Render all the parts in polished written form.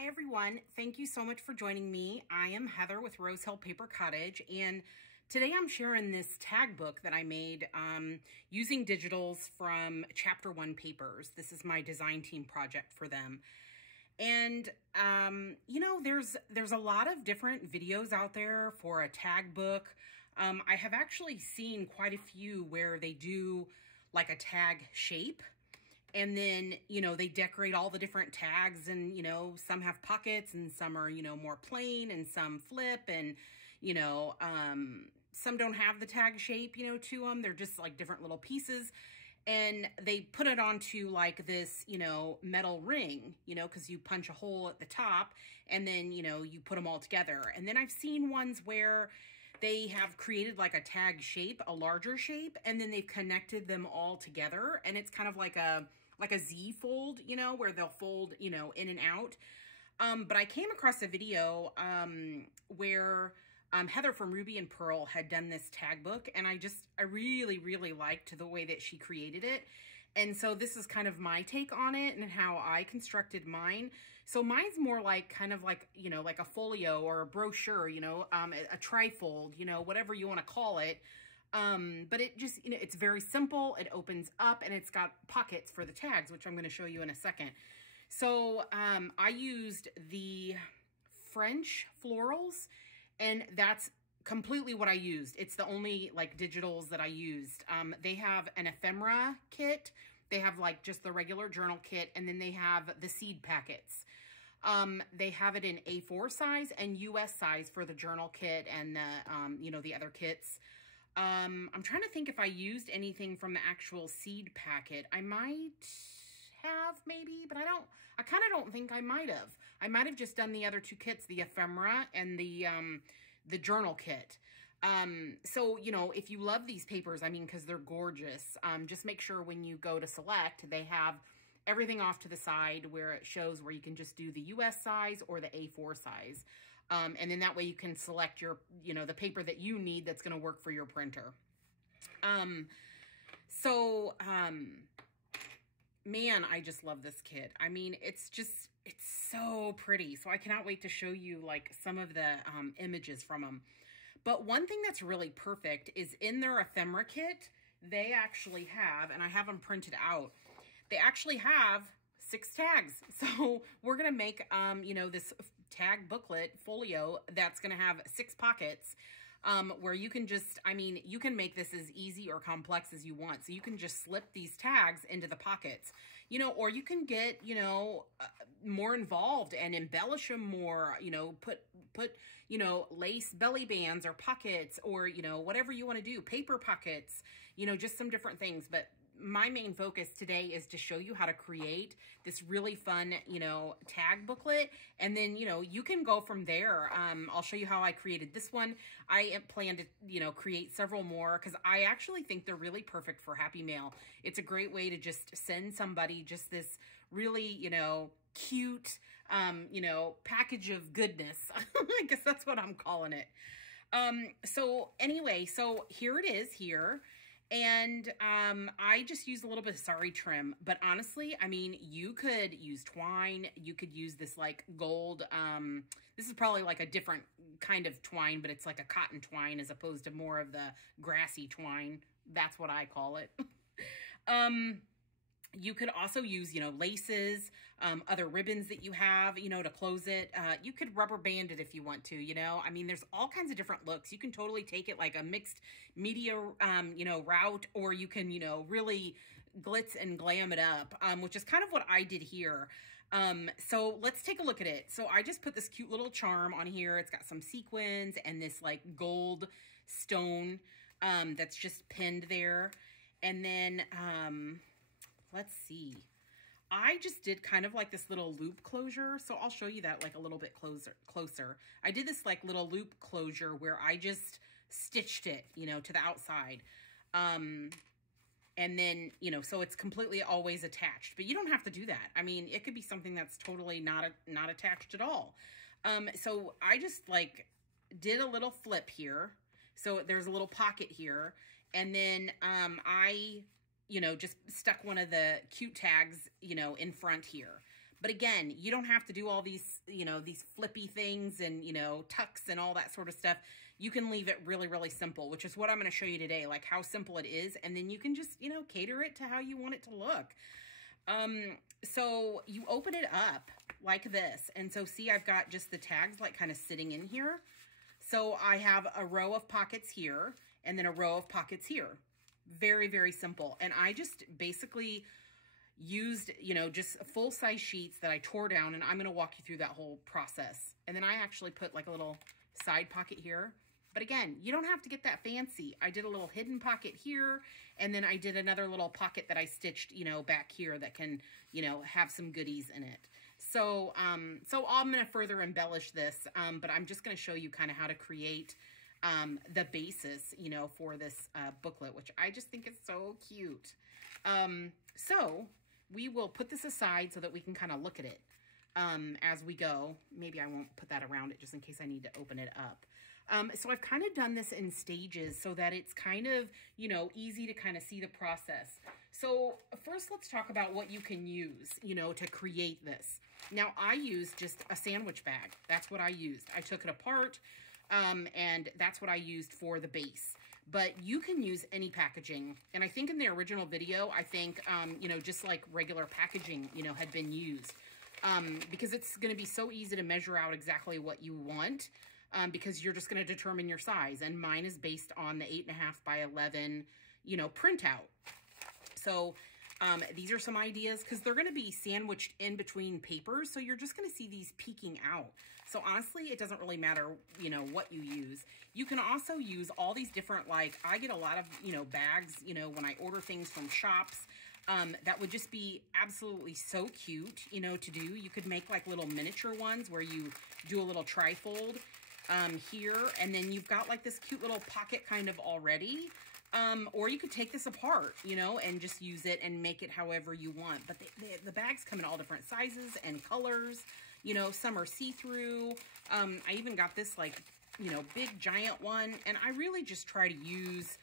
Hi everyone, thank you so much for joining me. I am Heather with Rose Hill Paper Cottage, and today I'm sharing this tag book that I made using digitals from Chapter 1 papers. This is my design team project for them. And, you know, there's a lot of different videos out there for a tag book. I have actually seen quite a few where they do like a tag shape. And then, you know, they decorate all the different tags and, you know, some have pockets and some are, you know, more plain and some flip and, you know, some don't have the tag shape, you know, to them. They're just like different little pieces. And they put it onto like this, you know, metal ring, you know, because you punch a hole at the top and then, you know, you put them all together. And then I've seen ones where they have created like a tag shape, a larger shape, and then they've connected them all together. And it's kind of like a Z fold, you know, where they'll fold, you know, in and out. But I came across a video where Heather from Ruby and Pearl had done this tag book, and I really, really liked the way that she created it. And so this is kind of my take on it and how I constructed mine. So mine's more like kind of like, you know, like a folio or a brochure, you know, a trifold, you know, whatever you want to call it. But it just, you know, it's very simple. It opens up and it's got pockets for the tags, which I'm going to show you in a second. So I used the French Florals, and that's completely what I used. It's the only like digitals that I used. They have an ephemera kit. They have like just the regular journal kit, and then they have the seed packets. They have it in A4 size and US size for the journal kit and the, you know, the other kits. I'm trying to think if I used anything from the actual seed packet. I might have maybe, but I kind of don't think I might have. I might have just done the other two kits, the ephemera and the journal kit. So, you know, if you love these papers, I mean, because they're gorgeous, just make sure when you go to select, they have everything off to the side where it shows where you can just do the US size or the A4 size. And then that way you can select your, you know, the paper that you need that's going to work for your printer. Man, I just love this kit. I mean, it's so pretty. So I cannot wait to show you like some of the images from them. But one thing that's really perfect is in their ephemera kit, they actually have, and I have them printed out, they actually have 6 tags. So we're going to make, you know, this tag booklet folio that's going to have 6 pockets. Where you can just, I mean, you can make this as easy or complex as you want. So you can just slip these tags into the pockets, you know, or you can get, you know, more involved and embellish them more, you know, put, you know, lace belly bands or pockets or, you know, whatever you want to do, paper pockets, you know, just some different things. But my main focus today is to show you how to create this really fun, you know, tag booklet. And then, you know, you can go from there. I'll show you how I created this one. I plan to, you know, create several more because I actually think they're really perfect for Happy Mail. It's a great way to just send somebody just this really, you know, cute, you know, package of goodness. I guess that's what I'm calling it. So anyway, so here it is here. And I just used a little bit of sari trim, but honestly, I mean, you could use twine. You could use this like gold. This is probably like a different kind of twine, but it's like a cotton twine as opposed to more of the grassy twine. That's what I call it. You could also use, you know, laces, other ribbons that you have, you know, to close it. You could rubber band it if you want to, you know. I mean, there's all kinds of different looks. You can totally take it like a mixed media, you know, route, or you can, you know, really glitz and glam it up, which is kind of what I did here. So let's take a look at it. So I just put this cute little charm on here. It's got some sequins and this like gold stone that's just pinned there. And then, let's see. I just did kind of like this little loop closure. So I'll show you that like a little bit closer. I did this like little loop closure where I just stitched it, you know, to the outside. And then, you know, so it's completely always attached, but you don't have to do that. I mean, it could be something that's totally not attached at all. So I just like did a little flip here. So there's a little pocket here. And then, I, you know, just stuck one of the cute tags, you know, in front here. But again, you don't have to do all these, you know, these flippy things and, you know, tucks and all that sort of stuff. You can leave it really, really simple, which is what I'm going to show you today, like how simple it is. And then you can just, you know, cater it to how you want it to look. So you open it up like this. And so see, I've got just the tags like kind of sitting in here. So I have a row of pockets here and then a row of pockets here. Very, very simple. And I just basically used, you know, just full-size sheets that I tore down, and I'm going to walk you through that whole process. And then I actually put like a little side pocket here. But again, you don't have to get that fancy. I did a little hidden pocket here, and then I did another little pocket that I stitched, you know, back here that can, you know, have some goodies in it. So, so I'm going to further embellish this, but I'm just going to show you kind of how to create the basis, you know, for this booklet, which I just think is so cute. So we will put this aside so that we can kind of look at it as we go. Maybe I won't put that around it just in case I need to open it up. So I've kind of done this in stages so that it's kind of, you know, easy to kind of see the process. So first, let's talk about what you can use, you know, to create this. Now, I used just a sandwich bag. That's what I used. I took it apart, and that's what I used for the base. But you can use any packaging. And I think in the original video, I think, you know, just like regular packaging, you know, had been used. Because it's going to be so easy to measure out exactly what you want. Because you're just going to determine your size. And mine is based on the 8.5 by 11, you know, printout. So these are some ideas because they're going to be sandwiched in between papers. So you're just going to see these peeking out. So honestly, it doesn't really matter, you know, what you use. You can also use all these different, like, I get a lot of, you know, bags, you know, when I order things from shops. That would just be absolutely so cute, you know, to do. You could make like little miniature ones where you do a little trifold here, and then you've got like this cute little pocket kind of already. Or you could take this apart, you know, and just use it and make it however you want. But the bags come in all different sizes and colors. You know, some are see-through. I even got this like, you know, big giant one. And I really just try to use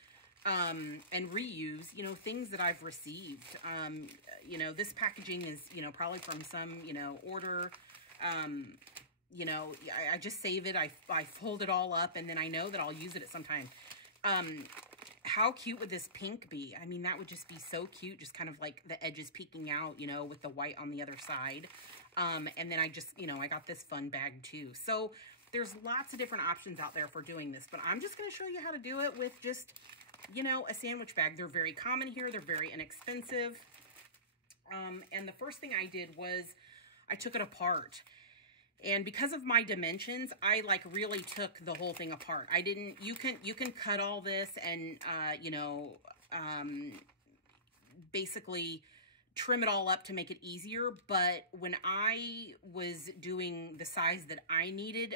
and reuse, you know, things that I've received. You know, this packaging is, you know, probably from some, you know, order. You know, I just save it. I fold it all up, and then I know that I'll use it at some time. How cute would this pink be? I mean, that would just be so cute. Just kind of like the edges peeking out, you know, with the white on the other side. And then I just, you know, I got this fun bag too. So there's lots of different options out there for doing this, but I'm just going to show you how to do it with just, you know, a sandwich bag. They're very common here. They're very inexpensive. And the first thing I did was I took it apart. And because of my dimensions, I like really took the whole thing apart. I didn't, you can cut all this and, you know, basically trim it all up to make it easier. But when I was doing the size that I needed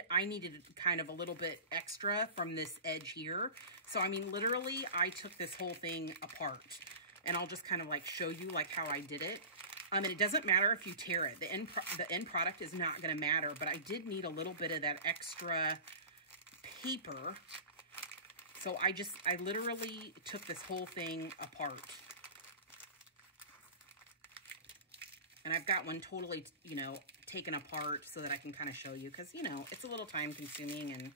kind of a little bit extra from this edge here. So, I mean, literally, I took this whole thing apart. And I'll just kind of like show you like how I did it. And it doesn't matter if you tear it. The end product is not going to matter. But I did need a little bit of that extra paper. So I literally took this whole thing apart. And I've got one totally, you know, taken apart so that I can kind of show you. Because, you know, it's a little time consuming and...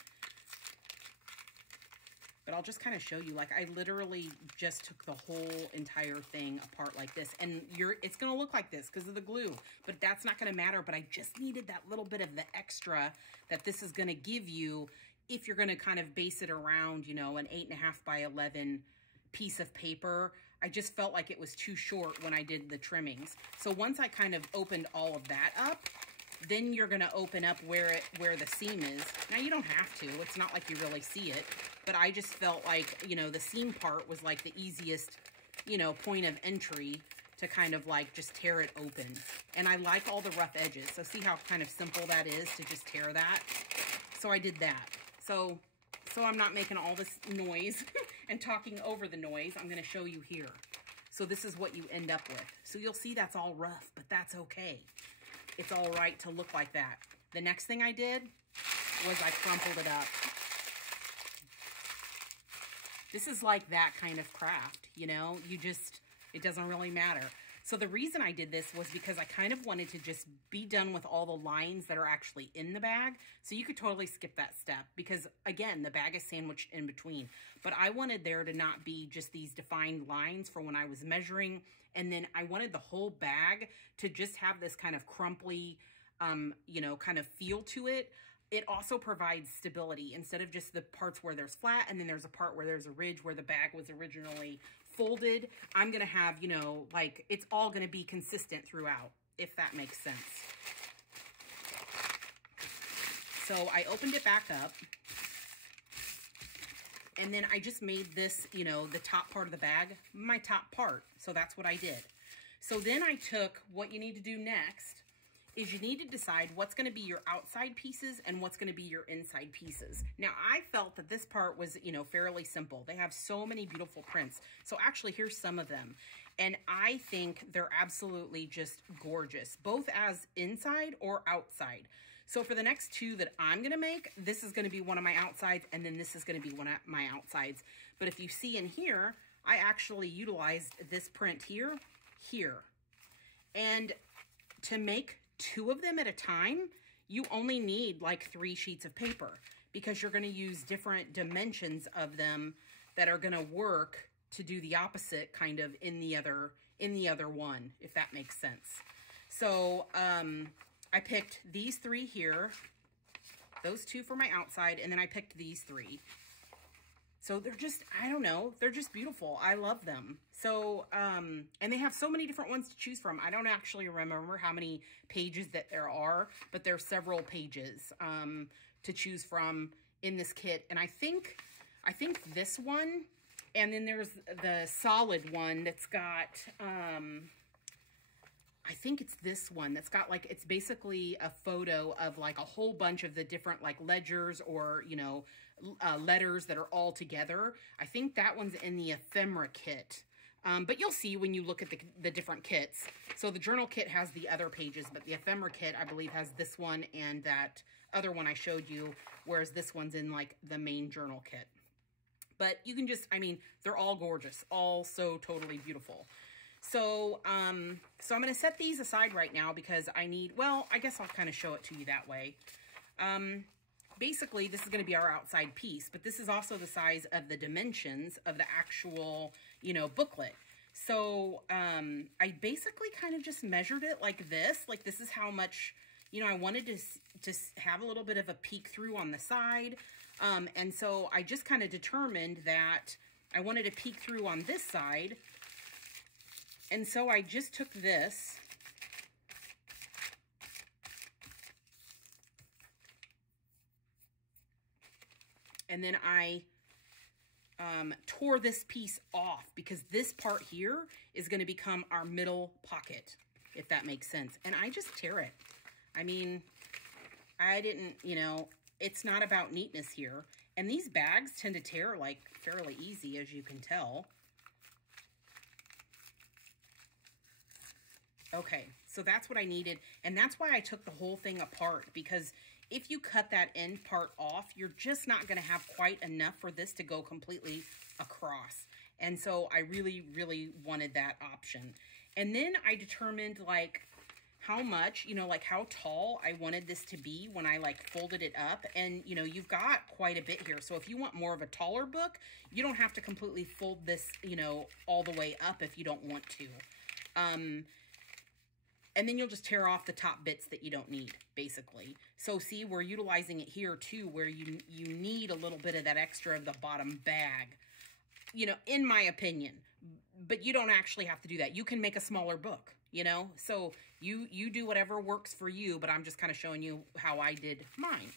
But I'll just kind of show you, like, I literally just took the whole entire thing apart like this. And it's going to look like this because of the glue. But that's not going to matter. But I just needed that little bit of the extra that this is going to give you if you're going to kind of base it around, you know, an 8.5 by 11 piece of paper. I just felt like it was too short when I did the trimmings. So once I kind of opened all of that up, then you're going to open up where the seam is. Now, you don't have to. It's not like you really see it. But I just felt like, you know, the seam part was like the easiest, you know, point of entry to kind of like just tear it open. And I like all the rough edges. So see how kind of simple that is to just tear that? So I did that. So I'm not making all this noise and talking over the noise. I'm going to show you here. So this is what you end up with. So you'll see that's all rough, but that's okay. It's all right to look like that. The next thing I did was I crumpled it up. This is like that kind of craft, you know? It doesn't really matter. So the reason I did this was because I kind of wanted to just be done with all the lines that are actually in the bag. So you could totally skip that step because, again, the bag is sandwiched in between. But I wanted there to not be just these defined lines for when I was measuring. And then I wanted the whole bag to just have this kind of crumply, you know, kind of feel to it. It also provides stability instead of just the parts where there's flat and then there's a part where there's a ridge where the bag was originally folded. I'm going to have, you know, like it's all going to be consistent throughout, if that makes sense. So I opened it back up and then I just made this, you know, the top part of the bag, my top part. So that's what I did. So then I took what you need to do next is you need to decide what's going to be your outside pieces and what's going to be your inside pieces. Now, I felt that this part was, you know, fairly simple. They have so many beautiful prints. So actually, here's some of them. And I think they're absolutely just gorgeous, both as inside or outside. So for the next two that I'm going to make, this is going to be one of my outsides, and then this is going to be one of my outsides. But if you see in here, I actually utilized this print here. And to make two of them at a time, you only need like 3 sheets of paper because you're going to use different dimensions of them that are going to work to do the opposite kind of in the other one, if that makes sense. So I picked these 3 here, those 2 for my outside, and then I picked these 3. So they're just, I don't know, they're just beautiful. I love them. So, and they have so many different ones to choose from. I don't actually remember how many pages that there are, but there's several pages to choose from in this kit. And I think this one, and then there's the solid one that's got, I think it's this one that's got like, it's basically a photo of like a whole bunch of the different like ledgers or, you know, letters that are all together. I think that one's in the Ephemera kit. But you'll see when you look at the different kits. So the journal kit has the other pages, but the Ephemera kit, I believe, has this one and that other one I showed you, whereas this one's in like the main journal kit. But you can just, I mean, they're all gorgeous, all so totally beautiful. So, so I'm going to set these aside right now because I need, well, I guess I'll kind of show it to you that way. Basically, this is going to be our outside piece, but this is also the size of the dimensions of the actual, you know, booklet. So, I basically kind of just measured it like this is how much, you know, I wanted to just have a little bit of a peek through on the side. And so I just kind of determined that I wanted to peek through on this side. And so I just took this and then I tore this piece off because this part here is going to become our middle pocket, if that makes sense. And I just tear it. I mean, I didn't, you know, it's not about neatness here. And these bags tend to tear like fairly easy, as you can tell. Okay, so that's what I needed, and that's why I took the whole thing apart, because if you cut that end part off, you're just not going to have quite enough for this to go completely across. And so I really, really wanted that option. And then I determined like how much, you know, like how tall I wanted this to be when I like folded it up. And, you know, you've got quite a bit here. So if you want more of a taller book, you don't have to completely fold this, you know, all the way up if you don't want to. And then you'll just tear off the top bits that you don't need, basically. So see, we're utilizing it here too, where you need a little bit of that extra of the bottom bag, you know, in my opinion. But you don't actually have to do that. You can make a smaller book, you know. So you do whatever works for you, but I'm just kind of showing you how I did mine.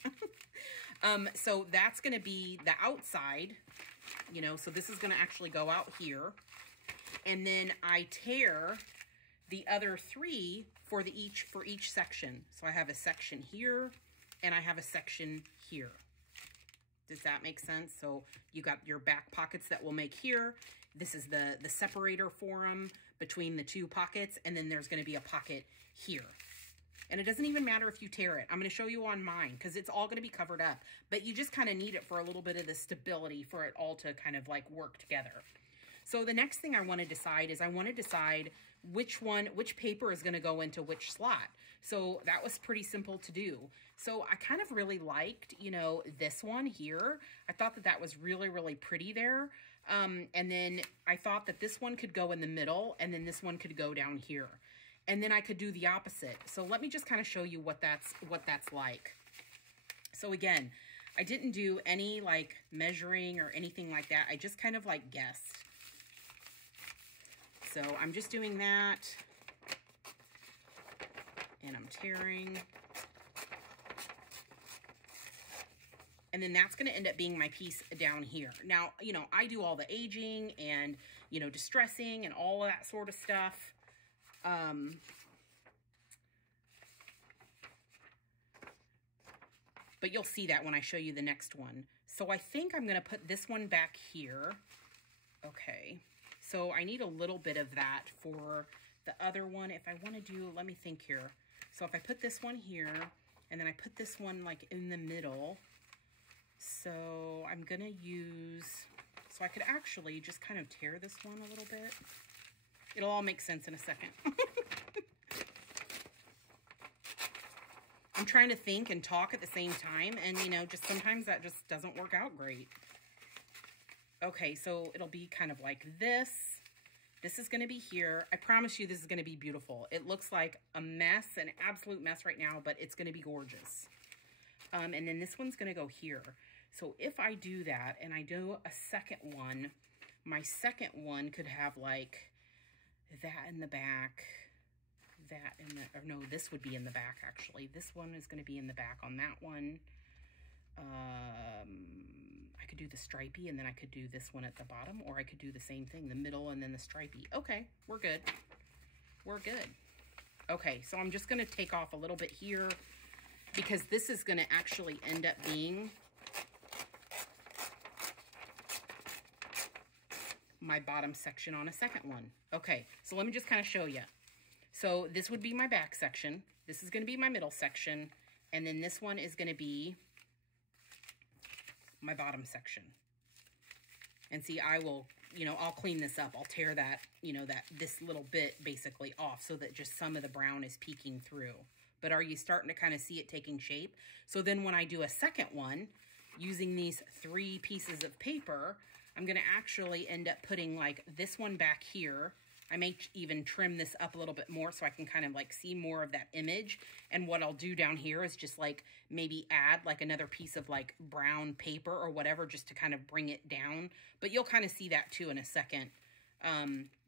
So that's going to be the outside, you know. So this is going to actually go out here. And then I tear the other 3 for each section. So I have a section here and I have a section here. Does that make sense? So you got your back pockets that we'll make here. This is the separator for them between the 2 pockets, and then there's going to be a pocket here. And it doesn't even matter if you tear it. I'm going to show you on mine because it's all going to be covered up, but you just kind of need it for a little bit of the stability for it all to kind of like work together. So the next thing I want to decide is I want to decide which paper is going to go into which slot. So that was pretty simple to do. So I kind of really liked, you know, this one here. I thought that that was really, really pretty there. And then I thought that this one could go in the middle, and then this one could go down here. And then I could do the opposite. So let me just kind of show you what that's like. So again, I didn't do any like measuring or anything like that. I just kind of like guessed. So I'm just doing that, and I'm tearing. And then that's going to end up being my piece down here. Now, you know, I do all the aging and, you know, distressing and all of that sort of stuff. But you'll see that when I show you the next one. So I think I'm going to put this one back here. Okay. So I need a little bit of that for the other one. If I want to do, let me think here. So if I put this one here, and then I put this one like in the middle. So I'm going to use, so I could actually just kind of tear this one a little bit. It'll all make sense in a second. I'm trying to think and talk at the same time, and you know, just sometimes that just doesn't work out great. Okay, so it'll be kind of like this. This is going to be here. I promise you this is going to be beautiful. It looks like a mess, an absolute mess right now, but it's going to be gorgeous. And then this one's going to go here. So if I do that and I do a second one, my second one could have like that in the back, that in the, or no, this would be in the back actually. This one is going to be in the back on that one. I could do the stripey, and then I could do this one at the bottom, or I could do the same thing, the middle and then the stripey. Okay, we're good. We're good. Okay, so I'm just going to take off a little bit here because this is going to actually end up being my bottom section on a second one. Okay, so let me just kind of show you. So this would be my back section. This is going to be my middle section. And then this one is going to be my bottom section. And see, I will, you know, I'll clean this up. I'll tear that, you know, this little bit basically off so that just some of the brown is peeking through. But are you starting to kind of see it taking shape? So then when I do a second one, using these 3 pieces of paper, I'm going to actually end up putting like this one back here. I may even trim this up a little bit more so I can kind of like see more of that image. And what I'll do down here is just like maybe add like another piece of like brown paper or whatever just to kind of bring it down. But you'll kind of see that too in a second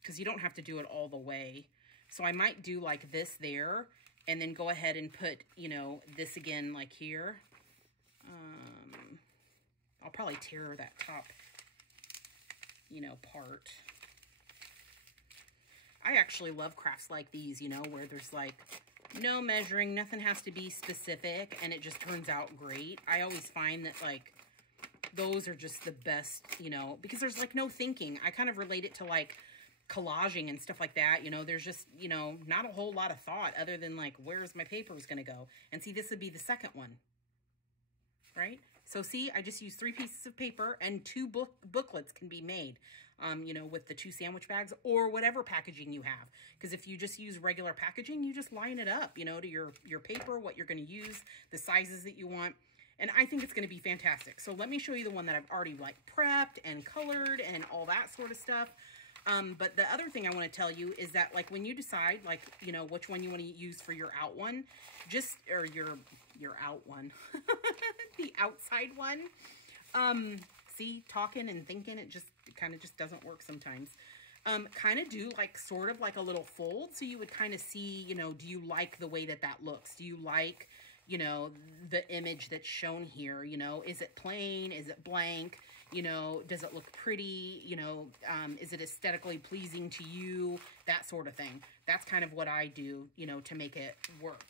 because you don't have to do it all the way. So I might do like this there and then go ahead and put, you know, this again like here. I'll probably tear that top, you know, part. I actually love crafts like these, you know, where there's like no measuring, nothing has to be specific, and it just turns out great. I always find that like those are just the best, you know, because there's like no thinking. I kind of relate it to like collaging and stuff like that. You know, there's just, you know, not a whole lot of thought other than like, where's my papers going to go? And see, this would be the second one, right? So see, I just used 3 pieces of paper, and 2 booklets can be made, you know, with the 2 sandwich bags or whatever packaging you have. Because if you just use regular packaging, you just line it up, you know, to your paper, what you're going to use, the sizes that you want. And I think it's going to be fantastic. So let me show you the one that I've already like prepped and colored and all that sort of stuff. But the other thing I want to tell you is that like when you decide like, you know, which one you want to use for your out one, just, or your out one, the outside one, see, talking and thinking, it kind of just doesn't work sometimes. Kind of do like sort of like a little fold. So you would kind of see, you know, do you like the way that that looks? Do you like, you know, the image that's shown here? You know, is it plain? Is it blank? You know, does it look pretty? You know, is it aesthetically pleasing to you? That sort of thing. That's kind of what I do, you know, to make it work,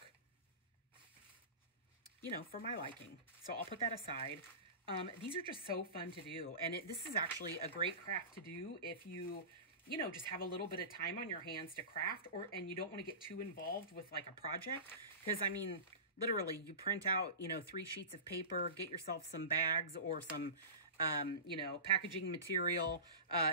you know, for my liking. So I'll put that aside. These are just so fun to do. And this is actually a great craft to do if you know, just have a little bit of time on your hands to craft, and you don't want to get too involved with like a project. Because I mean, literally you print out, you know, 3 sheets of paper, get yourself some bags or some you know, packaging material,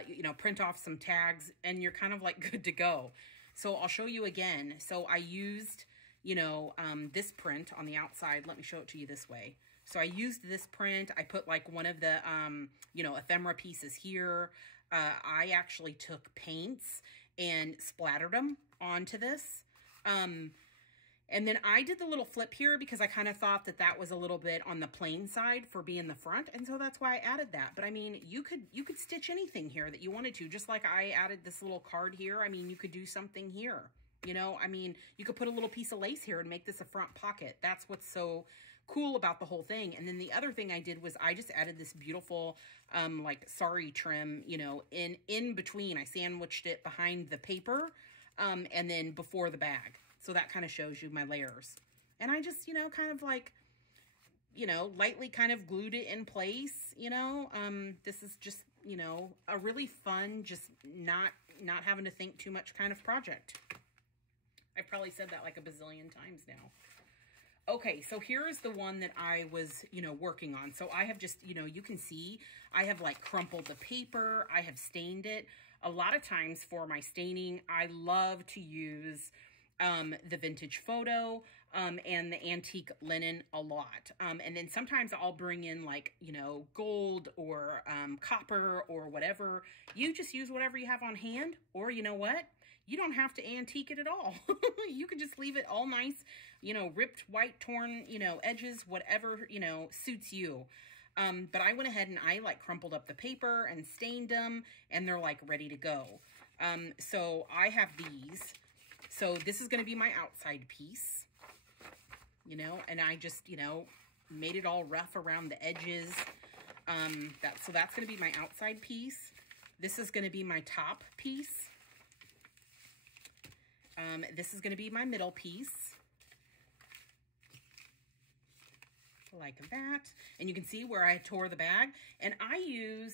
you know, print off some tags, and you're kind of like good to go. So I'll show you again. So I used, you know, this print on the outside. Let me show it to you this way. So I used this print. I put like one of the, you know, ephemera pieces here. I actually took paints and splattered them onto this. And then I did the little flip here because I kind of thought that that was a little bit on the plain side for being the front. And so that's why I added that. But I mean, you could stitch anything here that you wanted to, just like I added this little card here. I mean, you could do something here, you know, I mean, you could put a little piece of lace here and make this a front pocket. That's what's so cool about the whole thing. And then the other thing I did was I just added this beautiful, like sari trim, you know, in between. I sandwiched it behind the paper, and then before the bag. So that kind of shows you my layers. And I just, you know, kind of like, you know, lightly kind of glued it in place, you know. This is just, you know, a really fun, just not having to think too much kind of project. I've probably said that like a bazillion times now. Okay, so here is the one that I was, you know, working on. So I have just, you know, you can see I have like crumpled the paper. I have stained it. A lot of times for my staining, I love to use the vintage photo, and the antique linen a lot. And then sometimes I'll bring in like, you know, gold or, copper or whatever. You just use whatever you have on hand, or you know what? You don't have to antique it at all. You can just leave it all nice, you know, ripped, white, torn, you know, edges, whatever, you know, suits you. But I went ahead and I like crumpled up the paper and stained them, and they're like ready to go. So I have these. So this is going to be my outside piece, you know, and I just, you know, made it all rough around the edges. So that's going to be my outside piece. This is going to be my top piece. This is going to be my middle piece. Like that. And you can see where I tore the bag. And I use,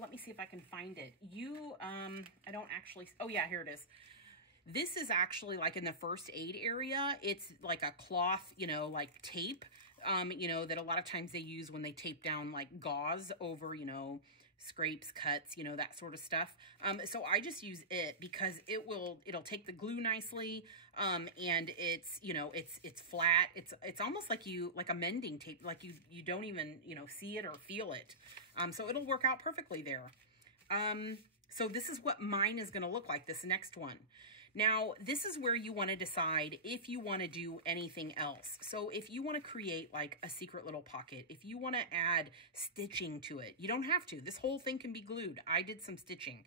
let me see if I can find it. I don't actually, oh yeah, here it is. This is actually like in the first aid area. It's like a cloth, you know, like tape, you know, that a lot of times they use when they tape down like gauze over, you know, scrapes, cuts, you know, that sort of stuff. So I just use it because it'll take the glue nicely. And it's, you know, it's flat. It's almost like like a mending tape, like you don't even, you know, see it or feel it. So it'll work out perfectly there. So this is what mine is going to look like, this next one. Now, this is where you want to decide if you want to do anything else. So if you want to create like a secret little pocket, if you want to add stitching to it, you don't have to. This whole thing can be glued. I did some stitching.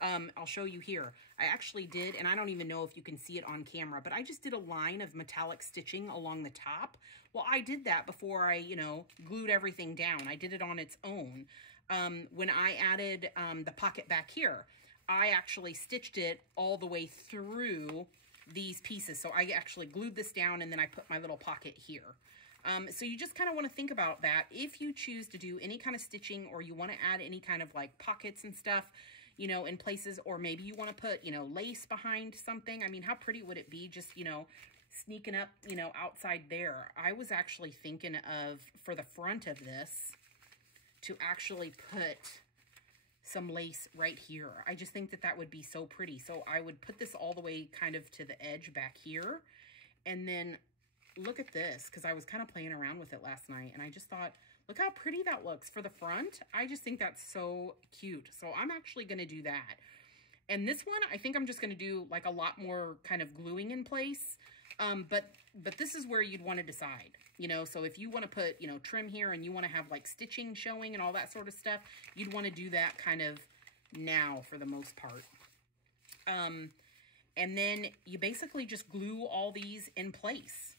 I'll show you here. I actually did, and I don't even know if you can see it on camera, but I just did a line of metallic stitching along the top. Well, I did that before I, you know, glued everything down. I did it on its own. When I added the pocket back here, I actually stitched it all the way through these pieces. So I actually glued this down, and then I put my little pocket here. So you just kind of want to think about that. If you choose to do any kind of stitching, or you want to add any kind of like pockets and stuff, you know, in places, or maybe you want to put, you know, lace behind something. I mean, how pretty would it be just, you know, sneaking up, you know, outside there? I was actually thinking of, for the front of this, to actually put some lace right here. I just think that that would be so pretty. So I would put this all the way kind of to the edge back here. And then look at this, because I was kind of playing around with it last night, and I just thought, look how pretty that looks for the front. I just think that's so cute. So I'm actually going to do that. And this one, I think I'm just going to do like a lot more kind of gluing in place. But this is where you'd want to decide, you know, so if you want to put, you know, trim here, and you want to have like stitching showing and all that sort of stuff, you'd want to do that kind of now for the most part. And then you basically just glue all these in place.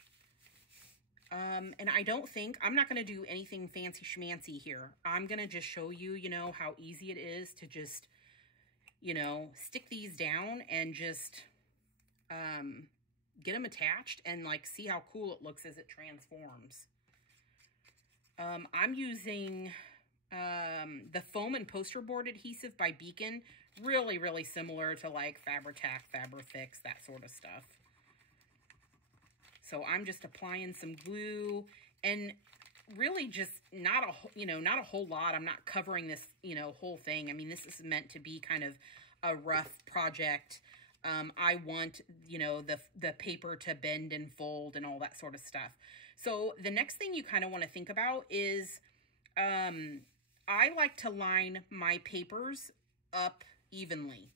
And I don't think, I'm not going to do anything fancy schmancy here. I'm going to just show you, you know, how easy it is to just, you know, stick these down and just, get them attached and like see how cool it looks as it transforms. I'm using, the foam and poster board adhesive by Beacon. Really, really similar to like Fabri-Tac, Fabri-Fix, that sort of stuff. So I'm just applying some glue, and really just not a whole lot. I'm not covering this, whole thing. I mean, this is meant to be kind of a rough project. I want, the paper to bend and fold and all that sort of stuff. So the next thing you kind of want to think about is, I like to line my papers up evenly,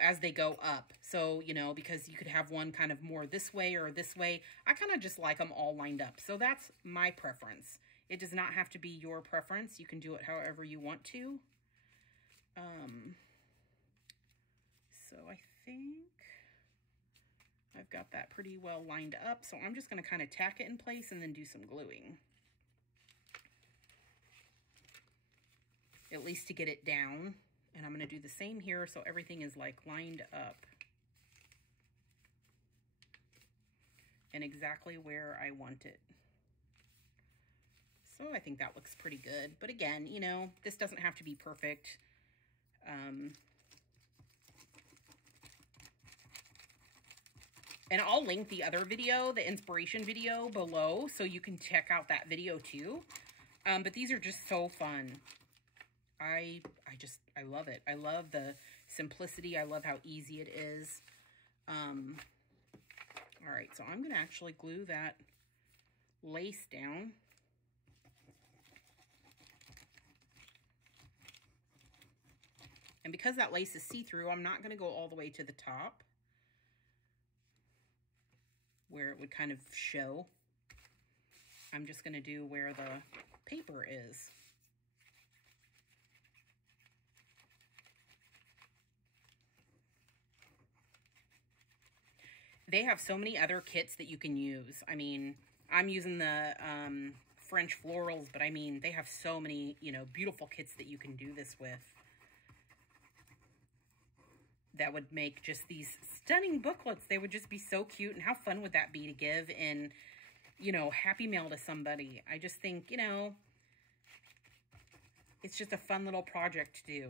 as they go up. So, because you could have one kind of more this way or this way. I kind of just like them all lined up. So that's my preference. It does not have to be your preference. You can do it however you want to. So I think I've got that pretty well lined up. So I'm just going to kind of tack it in place and then do some gluing. At least to get it down. And I'm going to do the same here so everything is like lined up. And exactly where I want it. So I think that looks pretty good. But again, this doesn't have to be perfect. And I'll link the other video, the inspiration video, below, so you can check out that video too. But these are just so fun. I love it. I love the simplicity. I love how easy it is. All right, so I'm going to actually glue that lace down. And because that lace is see-through, I'm not going to go all the way to the top where it would kind of show. I'm just going to do where the paper is. They have so many other kits that you can use. I mean, I'm using the French Florals, but I mean, they have so many, beautiful kits that you can do this with. That would make just these stunning booklets. They would just be so cute. And how fun would that be to give in, Happy Mail to somebody? I just think, it's just a fun little project to do.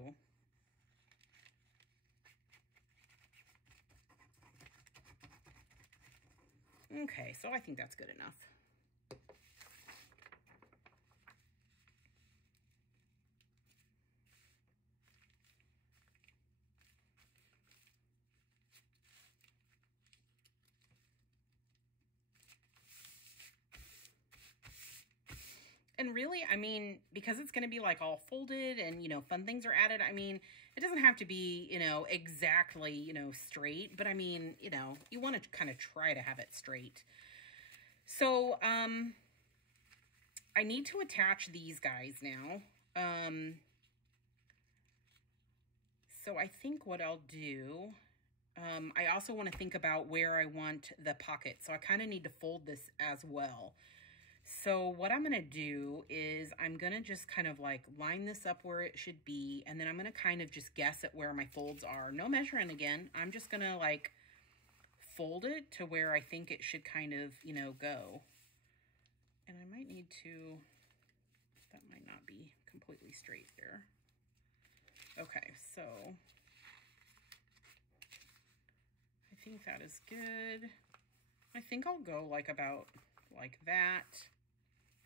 Okay, so I think that's good enough. And really, I mean, because it's going to be like all folded and, fun things are added, I mean, it doesn't have to be, exactly, straight. But I mean, you want to kind of try to have it straight. So, I need to attach these guys now. So I think what I'll do, I also want to think about where I want the pocket. So I kind of need to fold this as well. So what I'm going to do is I'm going to just kind of like line this up where it should be. And then I'm going to kind of just guess at where my folds are. No measuring again. I'm just going to like fold it to where I think it should kind of, go. And I might need to, that might not be completely straight there. Okay, so I think that is good. I think I'll go like about like that.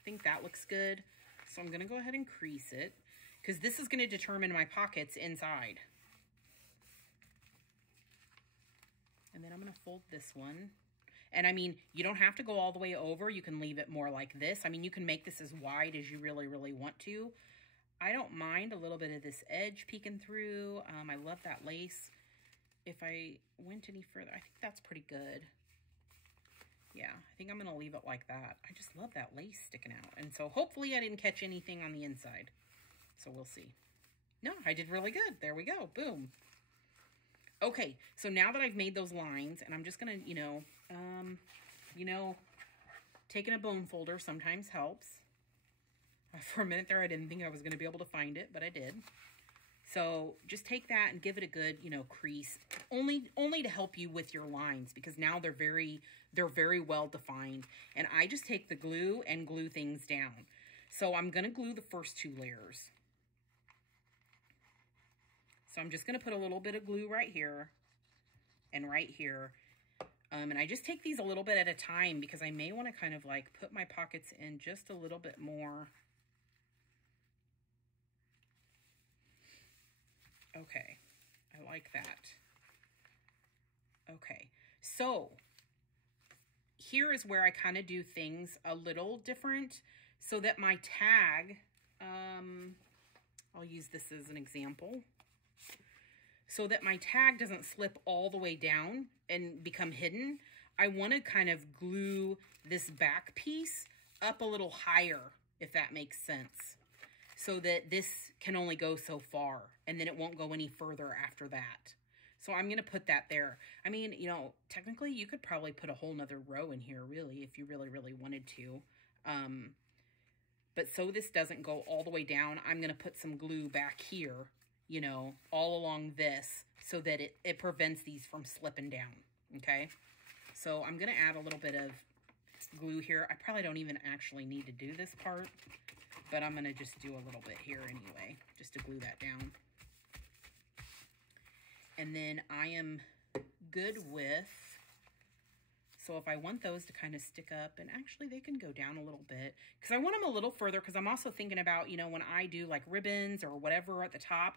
I think that looks good. So I'm going to go ahead and crease it because this is going to determine my pockets inside. And then I'm going to fold this one. And I mean, you don't have to go all the way over. You can leave it more like this. I mean, you can make this as wide as you really, really want to. I don't mind a little bit of this edge peeking through. I love that lace. If I went any further, I think that's pretty good. Yeah, I think I'm going to leave it like that. I just love that lace sticking out. And so hopefully I didn't catch anything on the inside. So we'll see. No, I did really good. There we go. Boom. Okay, so now that I've made those lines, and I'm just going to, taking a bone folder sometimes helps. For a minute there, I didn't think I was going to be able to find it, but I did. So just take that and give it a good, crease, only to help you with your lines, because now they're very well defined. And I just take the glue and glue things down. So I'm going to glue the first 2 layers. So I'm just going to put a little bit of glue right here and right here. And I just take these a little bit at a time because I may want to kind of like put my pockets in just a little bit more. Okay, I like that. Okay, so here is where I kind of do things a little different so that my tag, I'll use this as an example, so that my tag doesn't slip all the way down and become hidden. I want to kind of glue this back piece up a little higher, if that makes sense, so that this can only go so far and then it won't go any further after that. So I'm going to put that there. I mean, you know, technically you could probably put a whole nother row in here, really, if you really, really wanted to. But so this doesn't go all the way down, I'm going to put some glue back here, you know, all along this so that it prevents these from slipping down, okay? So I'm going to add a little bit of glue here. I probably don't even actually need to do this part, but I'm going to just do a little bit here anyway, just to glue that down. And then I am good with, so if I want those to kind of stick up, and actually they can go down a little bit, because I want them a little further, because I'm also thinking about, you know, when I do like ribbons or whatever at the top,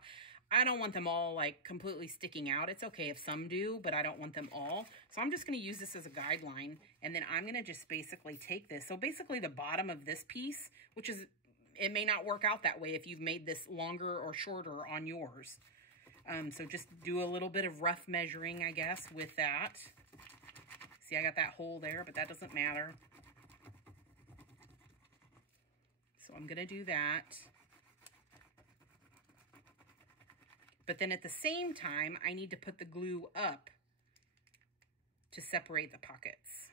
I don't want them all like completely sticking out. It's okay if some do, but I don't want them all. So I'm just going to use this as a guideline, and then I'm going to just basically take this. So basically the bottom of this piece, which is, it may not work out that way if you've made this longer or shorter on yours. So just do a little bit of rough measuring, I guess, with that. See, I got that hole there, but that doesn't matter. So I'm going to do that. But then at the same time, I need to put the glue up to separate the pockets.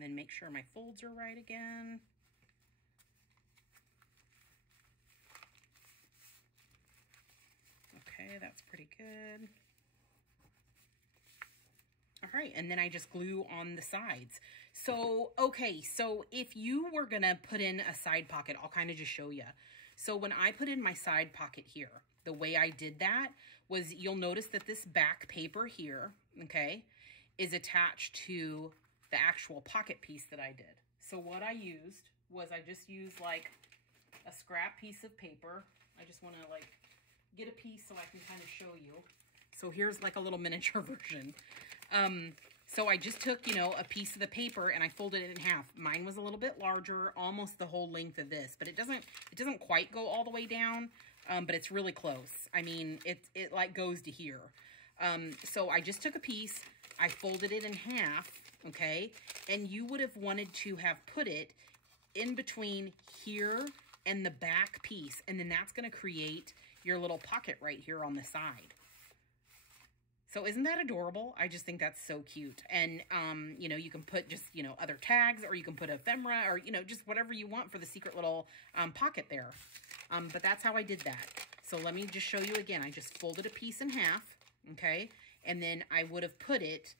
And then make sure my folds are right again. Okay, that's pretty good. All right, and then I just glue on the sides. So, okay, so if you were gonna put in a side pocket, I'll kind of just show you. So when I put in my side pocket here, the way I did that was, you'll notice that this back paper here, okay, is attached to the actual pocket piece that I did. So what I used was, I just used like a scrap piece of paper. I just want to like get a piece so I can kind of show you. So here's like a little miniature version. So I just took, you know, a piece of the paper and I folded it in half. Mine was a little bit larger, almost the whole length of this, but it doesn't quite go all the way down, but it's really close. I mean, it like goes to here. So I just took a piece, I folded it in half, okay? And you would have wanted to have put it in between here and the back piece, and then that's going to create your little pocket right here on the side. So isn't that adorable? I just think that's so cute. And, you know, you can put just, you know, other tags, or you can put ephemera, or, you know, just whatever you want for the secret little pocket there. But that's how I did that. So let me just show you again. I just folded a piece in half, okay? And then I would have put it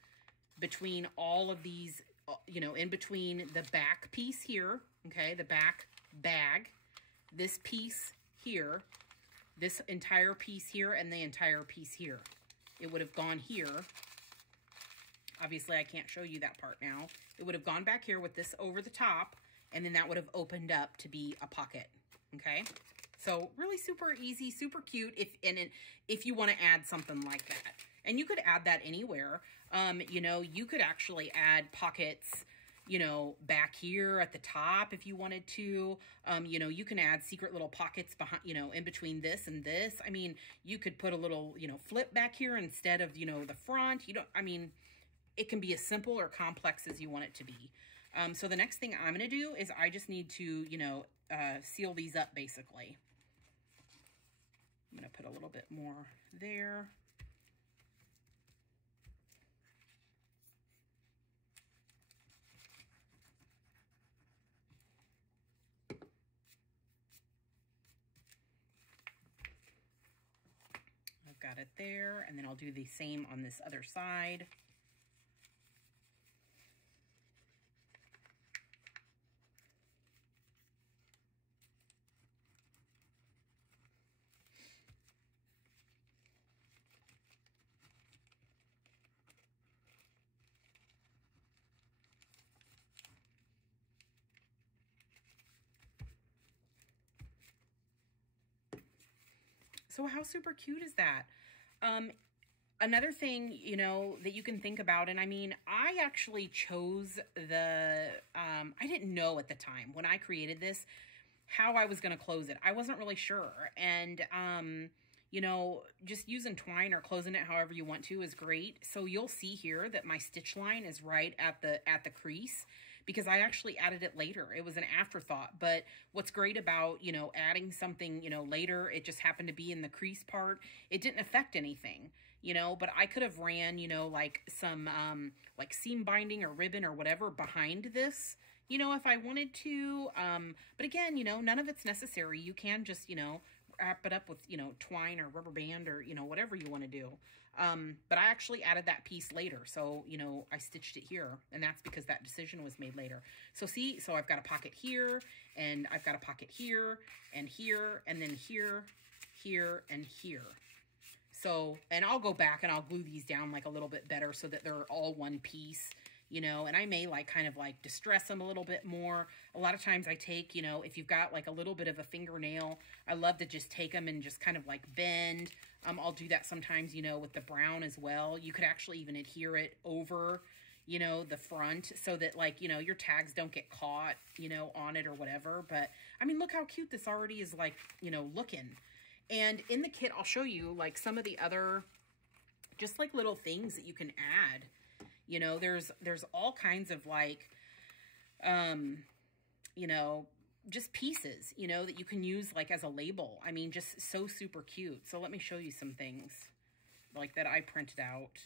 between all of these, you know, in between the back piece here, okay, the back bag, this piece here, this entire piece here, and the entire piece here. It would have gone here. Obviously, I can't show you that part now. It would have gone back here with this over the top, and then that would have opened up to be a pocket, okay? So really super easy, super cute if you want to add something like that. And you could add that anywhere. You know, you could actually add pockets, you know, back here at the top if you wanted to. You know, you can add secret little pockets behind, you know, in between this and this. I mean, you could put a little, you know, flip back here instead of, you know, the front. You don't, I mean, it can be as simple or complex as you want it to be. So the next thing I'm going to do is I just need to, you know, seal these up basically. I'm going to put a little bit more there. Got it there, and then I'll do the same on this other side. So how super cute is that? Another thing, you know, that you can think about, and I mean, I actually chose I didn't know at the time when I created this how I was going to close it. I wasn't really sure. And, you know, just using twine or closing it however you want to is great. So you'll see here that my stitch line is right at the crease, because I actually added it later. It was an afterthought. But what's great about, you know, adding something, you know, later, it just happened to be in the crease part. It didn't affect anything, you know, but I could have ran, you know, like some like seam binding or ribbon or whatever behind this, you know, if I wanted to. But again, you know, none of it's necessary. You can just, you know, wrap it up with, you know, twine or rubber band or, you know, whatever you want to do. But I actually added that piece later. So, you know, I stitched it here, and that's because that decision was made later. So see, so I've got a pocket here, and I've got a pocket here, and then here, here, and here. So, and I'll go back and I'll glue these down like a little bit better so that they're all one piece, you know, and I may like kind of like distress them a little bit more. A lot of times I take, you know, if you've got like a little bit of a fingernail, I love to just take them and just kind of like bend. I'll do that sometimes, you know, with the brown as well. You could actually even adhere it over, you know, the front so that like, you know, your tags don't get caught, you know, on it or whatever. But I mean, look how cute this already is like, you know, looking. And in the kit, I'll show you like some of the other just like little things that you can add. You know, there's all kinds of like, you know, just pieces, you know, that you can use like as a label. I mean, just so super cute. So let me show you some things like that I printed out.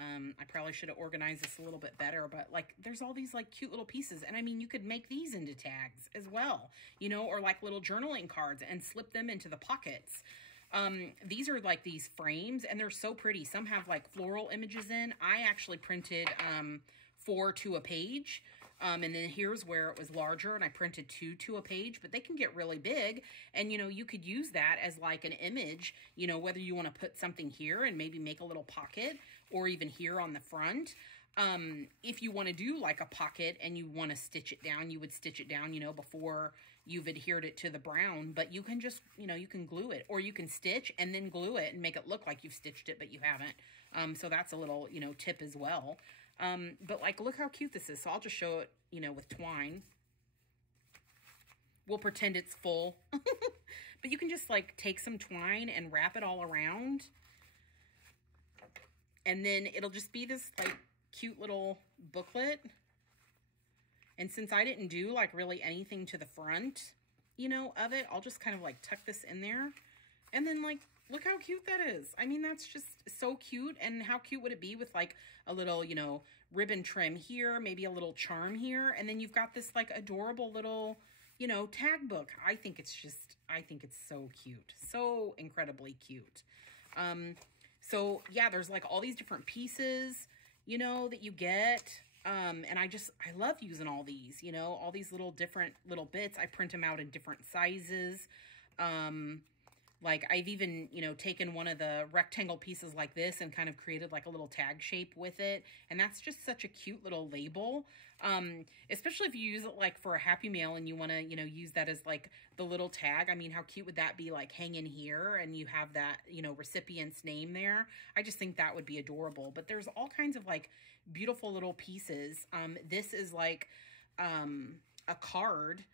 I probably should have organized this a little bit better, but like there's all these like cute little pieces. And I mean, you could make these into tags as well, you know, or like little journaling cards and slip them into the pockets. These are like these frames, and they're so pretty. Some have like floral images in. I actually printed 4 to a page. And then here's where it was larger, and I printed 2 to a page, but they can get really big. And, you know, you could use that as like an image, you know, whether you want to put something here and maybe make a little pocket, or even here on the front. If you want to do like a pocket and you want to stitch it down, you would stitch it down, you know, before you've adhered it to the brown. But you can just, you know, you can glue it, or you can stitch and then glue it and make it look like you've stitched it, but you haven't. So that's a little, you know, tip as well. But like, look how cute this is. So I'll just show it, you know, with twine. We'll pretend it's full. But you can just like take some twine and wrap it all around. And then it'll just be this like cute little booklet. And since I didn't do like really anything to the front, you know, of it, I'll just kind of like tuck this in there. And then like, look how cute that is. I mean, that's just so cute. And how cute would it be with like a little, you know, ribbon trim here, maybe a little charm here. And then you've got this like adorable little, you know, tag book. I think it's so cute. So incredibly cute. So yeah, there's like all these different pieces, you know, that you get. And I love using all these, you know, all these little different little bits. I print them out in different sizes. Like I've even, you know, taken one of the rectangle pieces like this and kind of created like a little tag shape with it. And that's just such a cute little label. Especially if you use it like for a Happy Mail and you want to, you know, use that as like the little tag. I mean, how cute would that be, like hanging here and you have that, you know, recipient's name there. I just think that would be adorable. But there's all kinds of like beautiful little pieces. This is like a card.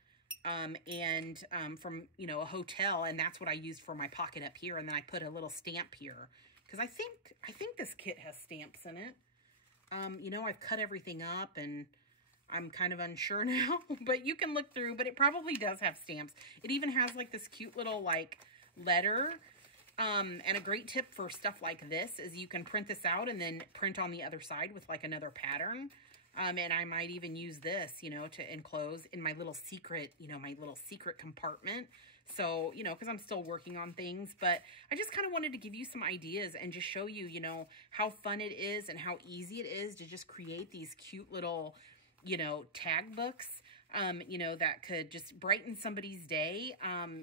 From, you know, a hotel, and that's what I used for my pocket up here. And then I put a little stamp here because I think this kit has stamps in it. You know, I've cut everything up and I'm kind of unsure now, but you can look through, but it probably does have stamps. It even has like this cute little like letter. And a great tip for stuff like this is you can print this out and then print on the other side with like another pattern. And I might even use this, you know, to enclose in my little secret, you know, my little secret compartment. So, you know, because I'm still working on things, but I just kind of wanted to give you some ideas and just show you, you know, how fun it is and how easy it is to just create these cute little, you know, tag books, you know, that could just brighten somebody's day,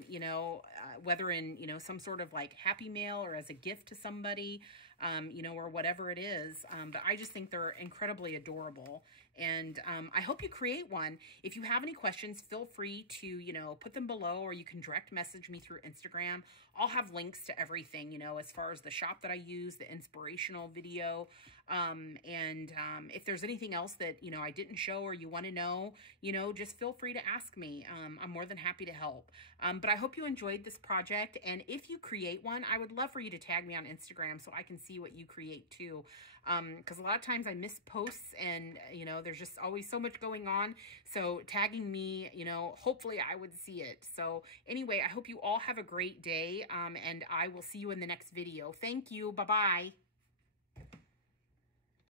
you know, whether in, you know, some sort of like Happy Mail or as a gift to somebody. you know, or whatever it is. But I just think they're incredibly adorable. And I hope you create one. If you have any questions, feel free to, you know, put them below, or you can direct message me through Instagram. I'll have links to everything, you know, as far as the shop that I use, the inspirational video. If there's anything else that, you know, I didn't show or you want to know, you know, just feel free to ask me. I'm more than happy to help. But I hope you enjoyed this project. And if you create one, I would love for you to tag me on Instagram so I can see what you create too. Because a lot of times I miss posts, and, you know, there's just always so much going on. So tagging me, you know, hopefully I would see it. So anyway, I hope you all have a great day, and I will see you in the next video. Thank you. Bye-bye.